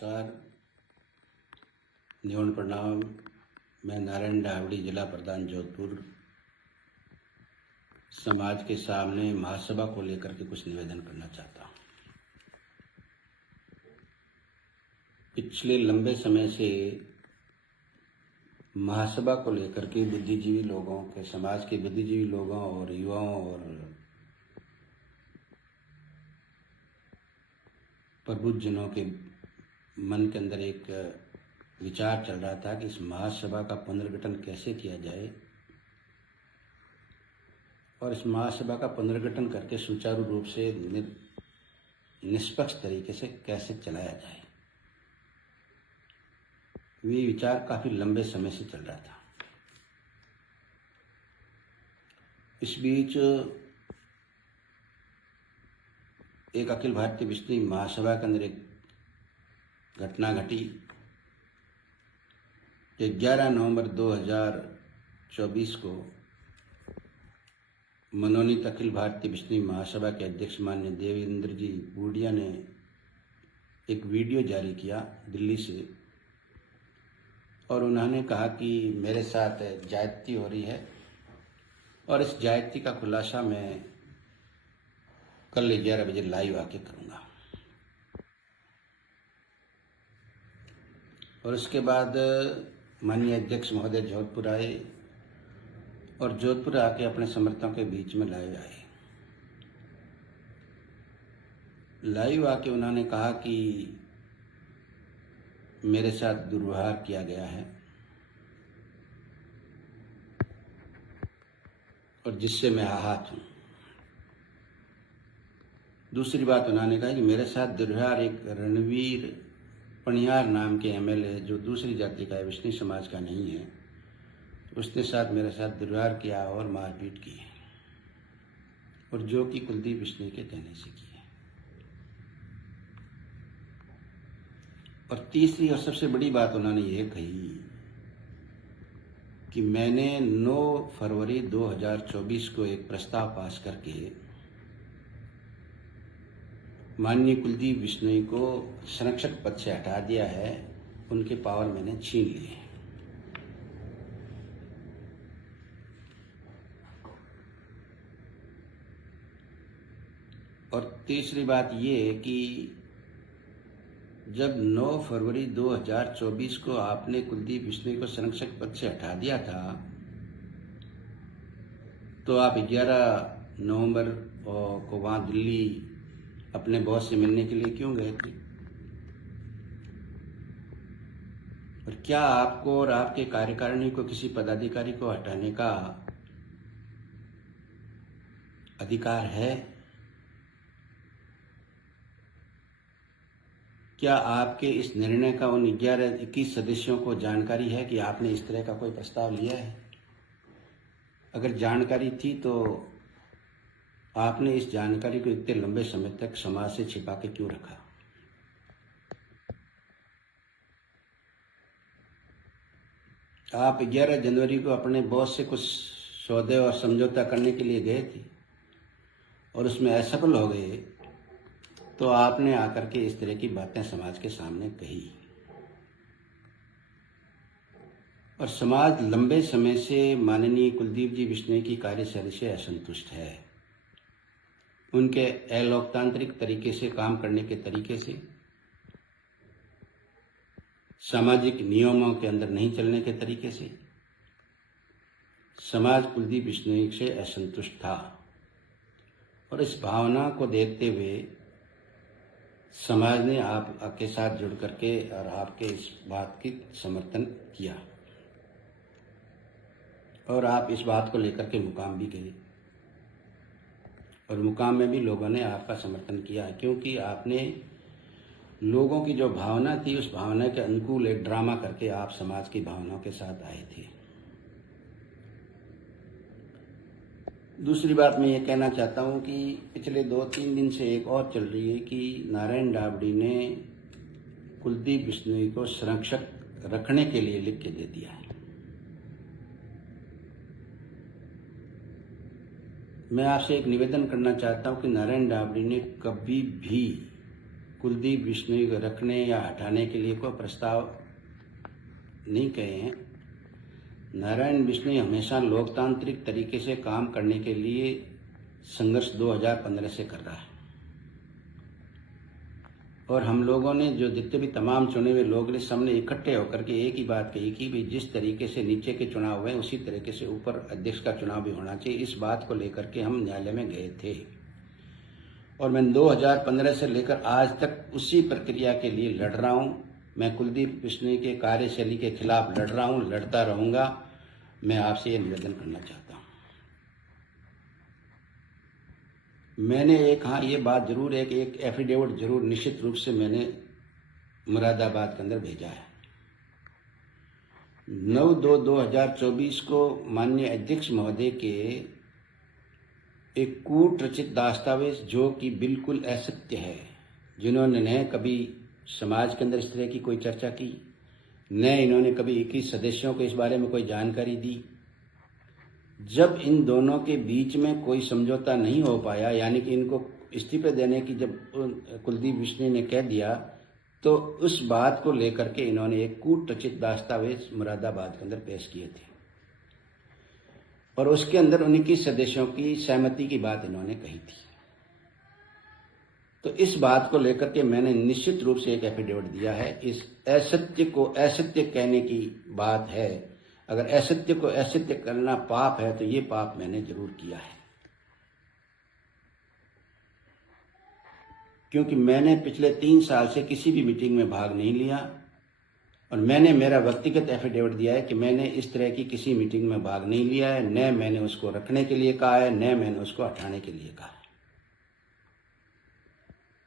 नमस्कार, निवन प्रणाम। मैं नारायण डावड़ी, जिला प्रधान जोधपुर, समाज के सामने महासभा को लेकर के कुछ निवेदन करना चाहता हूँ। पिछले लंबे समय से महासभा को लेकर के बुद्धिजीवी लोगों के, समाज के बुद्धिजीवी लोगों और युवाओं और प्रबुद्धजनों के मन के अंदर एक विचार चल रहा था कि इस महासभा का पुनर्गठन कैसे किया जाए और इस महासभा का पुनर्गठन करके सुचारू रूप से निष्पक्ष तरीके से कैसे चलाया जाए। ये विचार काफी लंबे समय से चल रहा था। इस बीच एक अखिल भारतीय विश्व महासभा के अंदर एक घटना घटी कि 11 नवंबर 2024 को मनोनीत अखिल भारतीय विश्व महासभा के अध्यक्ष माननीय देवेंद्र जी बूडिया ने एक वीडियो जारी किया दिल्ली से, और उन्होंने कहा कि मेरे साथ ज्यादती हो रही है और इस ज्यादती का खुलासा मैं कल 11 बजे लाइव आके करूँगा। और उसके बाद माननीय अध्यक्ष महोदय जोधपुर आए और जोधपुर आके अपने समर्थकों के बीच में लाइव आए। लाइव आके उन्होंने कहा कि मेरे साथ दुर्व्यवहार किया गया है और जिससे मैं आहत हूँ। दूसरी बात उन्होंने कहा कि मेरे साथ दुर्व्यवहार एक रणवीर पनियार नाम के एमएलए, जो दूसरी जाति का है, विष्णु समाज का नहीं है, उसने साथ मेरे साथ दुर्व्यवहार किया और मारपीट की है, और जो कि कुलदीप बिश्नोई के कहने से की है। और तीसरी और सबसे बड़ी बात उन्होंने ये कही कि मैंने 9 फरवरी 2024 को एक प्रस्ताव पास करके माननीय कुलदीप बिश्नोई को संरक्षक पद से हटा दिया है, उनके पावर मैंने छीन लिए। और तीसरी बात ये कि जब 9 फरवरी 2024 को आपने कुलदीप बिश्नोई को संरक्षक पद से हटा दिया था, तो आप 11 नवंबर को वहाँ दिल्ली अपने बॉस से मिलने के लिए क्यों गए थे? और क्या आपको और आपके कार्यकारिणी को किसी पदाधिकारी को हटाने का अधिकार है? क्या आपके इस निर्णय का उन 11-21 सदस्यों को जानकारी है कि आपने इस तरह का कोई प्रस्ताव लिया है? अगर जानकारी थी तो आपने इस जानकारी को इतने लंबे समय तक समाज से छिपा के क्यों रखा? आप 11 जनवरी को अपने बॉस से कुछ सौदे और समझौता करने के लिए गए थे और उसमें असफल हो गए, तो आपने आकर के इस तरह की बातें समाज के सामने कही। और समाज लंबे समय से माननीय कुलदीप जी बिश्नोई की कार्यशैली से असंतुष्ट है, उनके अलोकतांत्रिक तरीके से काम करने के तरीके से, सामाजिक नियमों के अंदर नहीं चलने के तरीके से समाज कुलदीप बिश्नोई से असंतुष्ट था। और इस भावना को देखते हुए समाज ने आपके साथ जुड़ करके और आपके इस बात की समर्थन किया, और आप इस बात को लेकर के मुकाम भी गए, और मुकाम में भी लोगों ने आपका समर्थन किया, क्योंकि आपने लोगों की जो भावना थी उस भावना के अनुकूल एक ड्रामा करके आप समाज की भावनाओं के साथ आए थे। दूसरी बात मैं ये कहना चाहता हूँ कि पिछले 2-3 दिन से एक और चल रही है कि नारायण डावड़ी ने कुलदीप बिश्नोई को संरक्षक रखने के लिए लिख के दे दिया है। मैं आपसे एक निवेदन करना चाहता हूं कि नारायण डावड़ी ने कभी भी कुलदीप बिश्नोई को रखने या हटाने के लिए कोई प्रस्ताव नहीं कहे हैं। नारायण बिश्नोई हमेशा लोकतांत्रिक तरीके से काम करने के लिए संघर्ष 2015 से कर रहा है, और हम लोगों ने जो जितने भी तमाम चुने हुए लोग ने सामने इकट्ठे होकर के एक ही बात कही कि भाई जिस तरीके से नीचे के चुनाव हुए उसी तरीके से ऊपर अध्यक्ष का चुनाव भी होना चाहिए। इस बात को लेकर के हम न्यायालय में गए थे, और मैं 2015 से लेकर आज तक उसी प्रक्रिया के लिए लड़ रहा हूँ। मैं कुलदीप बिश्नोई के कार्यशैली के खिलाफ लड़ रहा हूँ, लड़ता रहूँगा। मैं आपसे ये निवेदन करना चाहता हूँ। मैंने ये बात जरूर है कि एक एफिडेविट जरूर निश्चित रूप से मैंने मुरादाबाद के अंदर भेजा है। 9/2/2024 को माननीय अध्यक्ष महोदय के एक कूट रचित दस्तावेज जो कि बिल्कुल असत्य है, जिन्होंने न कभी समाज के अंदर इस तरह की कोई चर्चा की, न इन्होंने कभी 21 सदस्यों को इस बारे में कोई जानकारी दी। जब इन दोनों के बीच में कोई समझौता नहीं हो पाया, यानी कि इनको इस्तीफे देने की जब कुलदीप बिश्नोई ने कह दिया, तो उस बात को लेकर के इन्होंने एक कूट रचित दस्तावेज मुरादाबाद के अंदर पेश किए थे, और उसके अंदर 19 सदस्यों की सहमति की बात इन्होंने कही थी। तो इस बात को लेकर के मैंने निश्चित रूप से एक एफिडेविट दिया है। इस असत्य को असत्य कहने की बात है। अगर असत्य को असत्य करना पाप है तो ये पाप मैंने जरूर किया है, क्योंकि मैंने पिछले 3 साल से किसी भी मीटिंग में भाग नहीं लिया, और मैंने मेरा व्यक्तिगत एफिडेविट दिया है कि मैंने इस तरह की किसी मीटिंग में भाग नहीं लिया है। न मैंने उसको रखने के लिए कहा है, न मैंने उसको हटाने के लिए कहा है।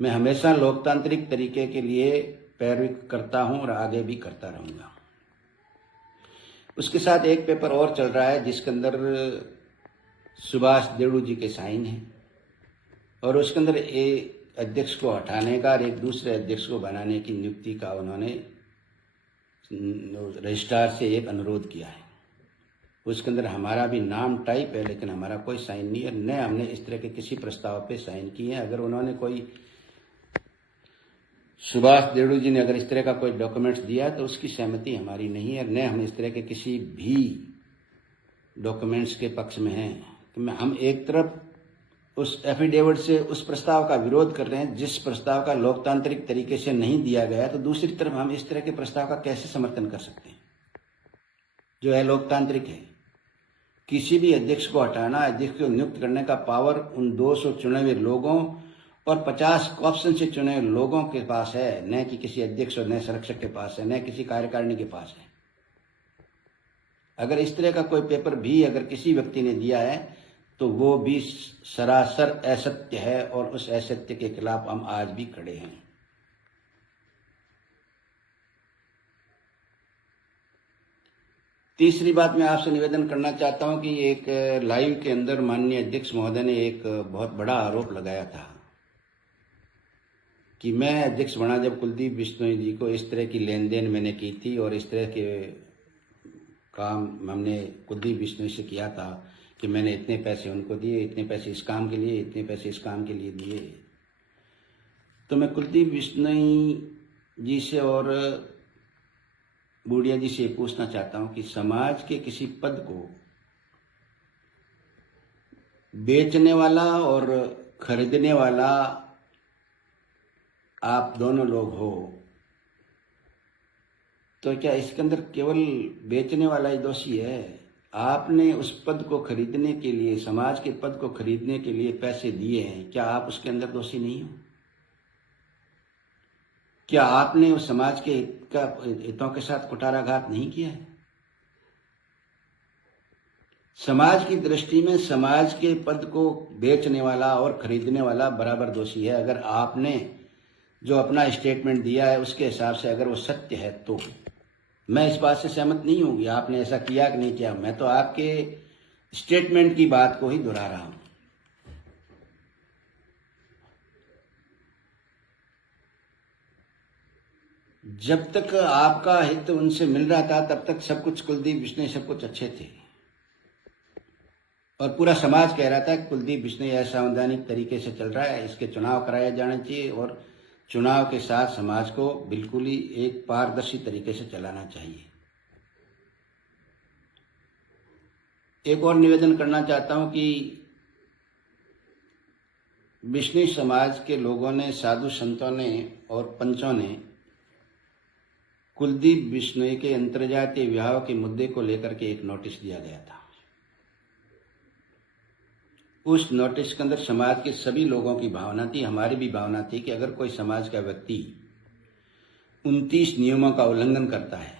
मैं हमेशा लोकतांत्रिक तरीके के लिए पैरवी करता हूं और आगे भी करता रहूंगा। उसके साथ एक पेपर और चल रहा है जिसके अंदर सुभाष देवड़ू जी के साइन हैं, और उसके अंदर एक अध्यक्ष को हटाने का और एक दूसरे अध्यक्ष को बनाने की नियुक्ति का उन्होंने रजिस्ट्रार से एक अनुरोध किया है। उसके अंदर हमारा भी नाम टाइप है, लेकिन हमारा कोई साइन नहीं है, न हमने इस तरह के किसी प्रस्ताव पे साइन किए हैं। अगर उन्होंने कोई सुभाष देवड़ू जी ने अगर इस तरह का कोई डॉक्यूमेंट्स दिया तो उसकी सहमति हमारी नहीं है, न हम इस तरह के किसी भी डॉक्यूमेंट्स के पक्ष में हैं। तो हम एक तरफ उस एफिडेविट से उस प्रस्ताव का विरोध कर रहे हैं जिस प्रस्ताव का लोकतांत्रिक तरीके से नहीं दिया गया, तो दूसरी तरफ हम इस तरह के प्रस्ताव का कैसे समर्थन कर सकते हैं जो है लोकतांत्रिक है। किसी भी अध्यक्ष को हटाना, अध्यक्ष को नियुक्त करने का पावर उन 200 चुने हुए लोगों और 50 कॉप्शन से चुने लोगों के पास है, न कि किसी अध्यक्ष और न संरक्षक के पास है, न किसी कार्यकारिणी के पास है। अगर इस तरह का कोई पेपर भी अगर किसी व्यक्ति ने दिया है तो वो भी सरासर असत्य है, और उस असत्य के खिलाफ हम आज भी खड़े हैं। तीसरी बात मैं आपसे निवेदन करना चाहता हूं कि एक लाइव के अंदर माननीय अध्यक्ष महोदय ने एक बहुत बड़ा आरोप लगाया था कि मैं अध्यक्ष बना जब कुलदीप बिश्नोई जी को इस तरह की लेन देन मैंने की थी, और इस तरह के काम हमने कुलदीप बिश्नोई से किया था कि मैंने इतने पैसे उनको दिए, इतने पैसे इस काम के लिए, इतने पैसे इस काम के लिए दिए। तो मैं कुलदीप बिश्नोई जी से और बूढ़िया जी से पूछना चाहता हूं कि समाज के किसी पद को बेचने वाला और खरीदने वाला आप दोनों लोग हो, तो क्या इसके अंदर केवल बेचने वाला ही दोषी है? आपने उस पद को खरीदने के लिए, समाज के पद को खरीदने के लिए पैसे दिए हैं, क्या आप उसके अंदर दोषी नहीं हो? क्या आपने उस समाज के हितों के साथ कुठाराघात नहीं किया है? समाज की दृष्टि में समाज के पद को बेचने वाला और खरीदने वाला बराबर दोषी है। अगर आपने जो अपना स्टेटमेंट दिया है उसके हिसाब से अगर वो सत्य है तो मैं इस बात से सहमत नहीं हूँ कि आपने ऐसा किया कि नहीं किया। मैं तो आपके स्टेटमेंट की बात को ही दोहरा रहा हूँ। जब तक आपका हित उनसे मिल रहा था तब तक सब कुछ कुलदीप बिश्नोई सब कुछ अच्छे थे, और पूरा समाज कह रहा था कि कुलदीप बिश्नोई असंवैधानिक तरीके से चल रहा है, इसके चुनाव कराए जाने चाहिए, और चुनाव के साथ समाज को बिल्कुल ही एक पारदर्शी तरीके से चलाना चाहिए। एक और निवेदन करना चाहता हूं कि बिश्नोई समाज के लोगों ने, साधु संतों ने और पंचों ने कुलदीप बिश्नोई के अंतर्जातीय विवाह के मुद्दे को लेकर के एक नोटिस दिया गया था। उस नोटिस के अंदर समाज के सभी लोगों की भावना थी, हमारी भी भावना थी कि अगर कोई समाज का व्यक्ति 29 नियमों का उल्लंघन करता है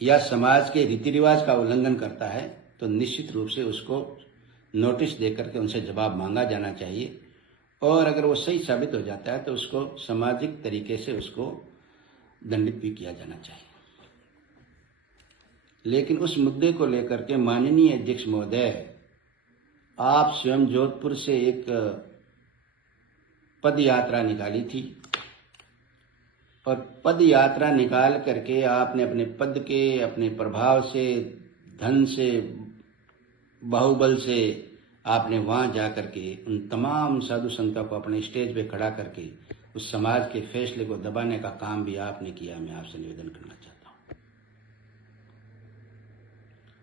या समाज के रीति रिवाज का उल्लंघन करता है तो निश्चित रूप से उसको नोटिस देकर के उनसे जवाब मांगा जाना चाहिए, और अगर वो सही साबित हो जाता है तो उसको सामाजिक तरीके से उसको दंडित भी किया जाना चाहिए। लेकिन उस मुद्दे को लेकर के माननीय अध्यक्ष महोदय, आप स्वयं जोधपुर से एक पद यात्रा निकाली थी और पद यात्रा निकाल करके आपने अपने पद के, अपने प्रभाव से, धन से, बाहुबल से आपने वहां जाकर के उन तमाम साधु संतों को अपने स्टेज पे खड़ा करके उस समाज के फैसले को दबाने का काम भी आपने किया। मैं आपसे निवेदन करना चाहता हूं।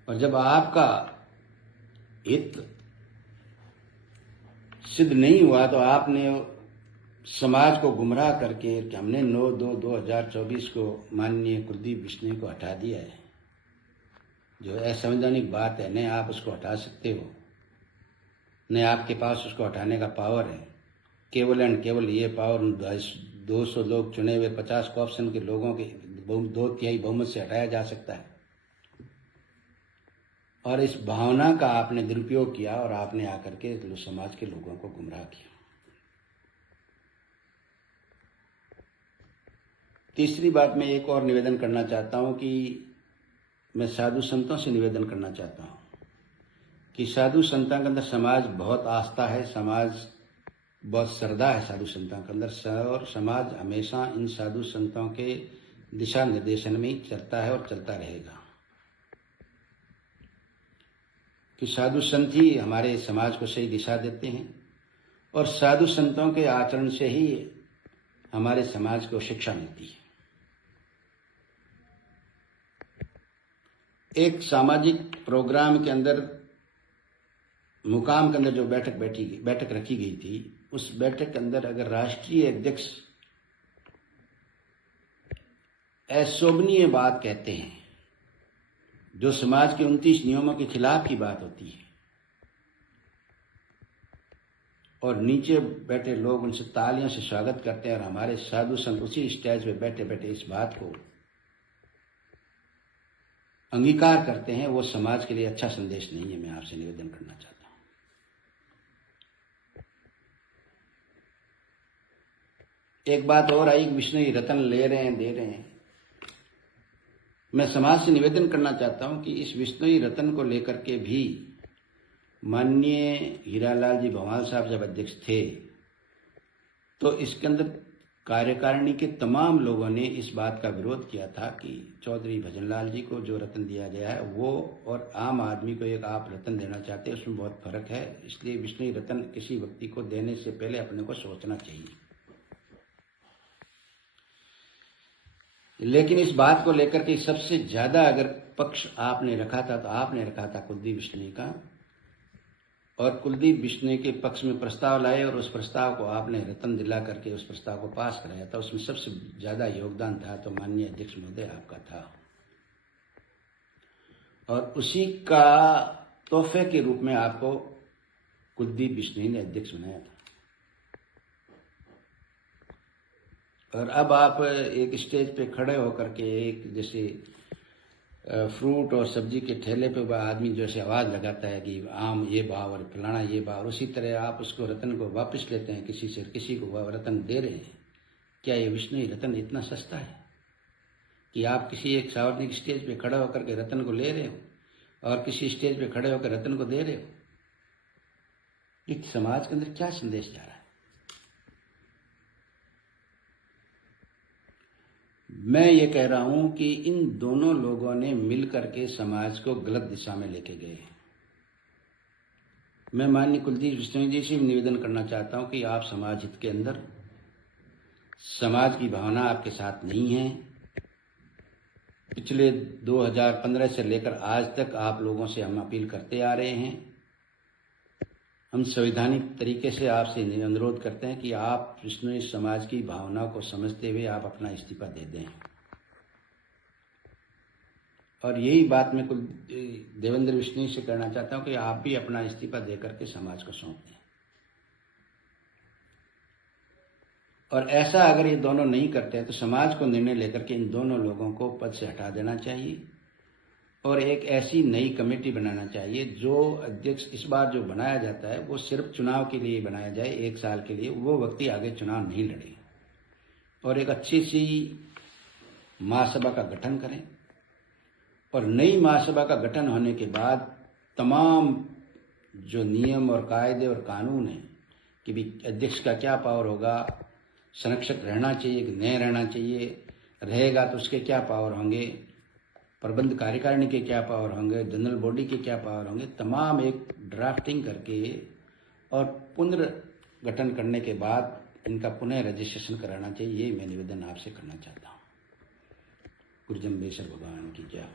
और जब आपका हित सिद्ध नहीं हुआ तो आपने समाज को गुमराह करके कि हमने 9/2/2024 को माननीय कुलदीप बिश्नोई को हटा दिया है, जो असंवैधानिक बात है। न आप उसको हटा सकते हो, न आपके पास उसको हटाने का पावर है। केवल एंड केवल ये पावर 200 लोग चुने हुए 50 ऑप्शन के लोगों के 2/3 बहुमत से हटाया जा सकता है। और इस भावना का आपने दुरुपयोग किया और आपने आकर के समाज के लोगों को गुमराह किया। तीसरी बात मैं एक और निवेदन करना चाहता हूं कि मैं साधु संतों से निवेदन करना चाहता हूं कि साधु संतों के अंदर समाज बहुत आस्था है, समाज बहुत श्रद्धा है साधु संतों के अंदर, और समाज हमेशा इन साधु संतों के दिशा निर्देशन में ही चलता है और चलता रहेगा। कि साधु संत ही हमारे समाज को सही दिशा देते हैं और साधु संतों के आचरण से ही हमारे समाज को शिक्षा मिलती है। एक सामाजिक प्रोग्राम के अंदर, मुकाम के अंदर जो बैठक रखी गई थी, उस बैठक के अंदर अगर राष्ट्रीय अध्यक्ष अशोभनीय बात कहते हैं, जो समाज के 29 नियमों के खिलाफ की बात होती है, और नीचे बैठे लोग उनसे तालियों से स्वागत करते हैं और हमारे साधु संत उसी स्टेज पे बैठे बैठे इस बात को अंगीकार करते हैं, वो समाज के लिए अच्छा संदेश नहीं है। मैं आपसे निवेदन करना चाहता हूं। एक बात और आई, बिश्नोई रत्न ले रहे हैं, दे रहे हैं। मैं समाज से निवेदन करना चाहता हूं कि इस बिश्नोई रत्न को लेकर के भी माननीय हीरालाल जी भंवाल साहब जब अध्यक्ष थे तो इसके अंदर कार्यकारिणी के तमाम लोगों ने इस बात का विरोध किया था कि चौधरी भजनलाल जी को जो रत्न दिया गया है वो और आम आदमी को एक आप रत्न देना चाहते हैं, उसमें बहुत फर्क है। इसलिए बिश्नोई रत्न किसी व्यक्ति को देने से पहले अपने को सोचना चाहिए। लेकिन इस बात को लेकर के सबसे ज्यादा अगर पक्ष आपने रखा था तो आपने रखा था कुलदीप बिश्नोई का, और कुलदीप बिश्नोई के पक्ष में प्रस्ताव लाए और उस प्रस्ताव को आपने रत्न दिला करके उस प्रस्ताव को पास कराया था। उसमें सबसे ज्यादा योगदान था तो माननीय अध्यक्ष महोदय आपका था, और उसी का तोहफे के रूप में आपको कुलदीप बिश्नोई ने अध्यक्ष बनाया था। और अब आप एक स्टेज पे खड़े होकर के एक जैसे फ्रूट और सब्जी के ठेले पे वह आदमी जैसे आवाज़ लगाता है कि आम ये भाव और फलाना ये भाव, उसी तरह आप उसको रत्न को वापस लेते हैं किसी से, किसी को वह रत्न दे रहे हैं। क्या ये बिश्नोई रत्न इतना सस्ता है कि आप किसी एक सार्वजनिक स्टेज पे खड़े होकर के रत्न को ले रहे हो और किसी स्टेज पे खड़े होकर रत्न को दे रहे हो? इस समाज के अंदर क्या संदेश जा रहा है? मैं ये कह रहा हूं कि इन दोनों लोगों ने मिलकर के समाज को गलत दिशा में लेके गए। मैं माननीय कुलदीप बिश्नोई जी से निवेदन करना चाहता हूं कि आप समाज हित के अंदर समाज की भावना आपके साथ नहीं है। पिछले 2015 से लेकर आज तक आप लोगों से हम अपील करते आ रहे हैं। हम संवैधानिक तरीके से आपसे अनुरोध करते हैं कि आप विश्नोई समाज की भावना को समझते हुए आप अपना इस्तीफा दे दें। और यही बात मैं कुल देवेंद्र विश्नोई से कहना चाहता हूं कि आप भी अपना इस्तीफा दे करके समाज को सौंप दें। और ऐसा अगर ये दोनों नहीं करते हैं तो समाज को निर्णय लेकर के इन दोनों लोगों को पद से हटा देना चाहिए और एक ऐसी नई कमेटी बनाना चाहिए जो अध्यक्ष इस बार जो बनाया जाता है वो सिर्फ चुनाव के लिए बनाया जाए, 1 साल के लिए। वो व्यक्ति आगे चुनाव नहीं लड़े और एक अच्छी सी महासभा का गठन करें। और नई महासभा का गठन होने के बाद तमाम जो नियम और कायदे और कानून हैं कि भी अध्यक्ष का क्या पावर होगा, संरक्षक रहना चाहिए कि नहीं रहना चाहिए, रहेगा तो उसके क्या पावर होंगे, प्रबंध कार्यकारिणी के क्या पावर होंगे, जनरल बॉडी के क्या पावर होंगे, तमाम एक ड्राफ्टिंग करके और पुनर्गठन करने के बाद इनका पुनः रजिस्ट्रेशन कराना चाहिए। ये मैं निवेदन आपसे करना चाहता हूँ। गुरु जम्बेश्वर भगवान की जय।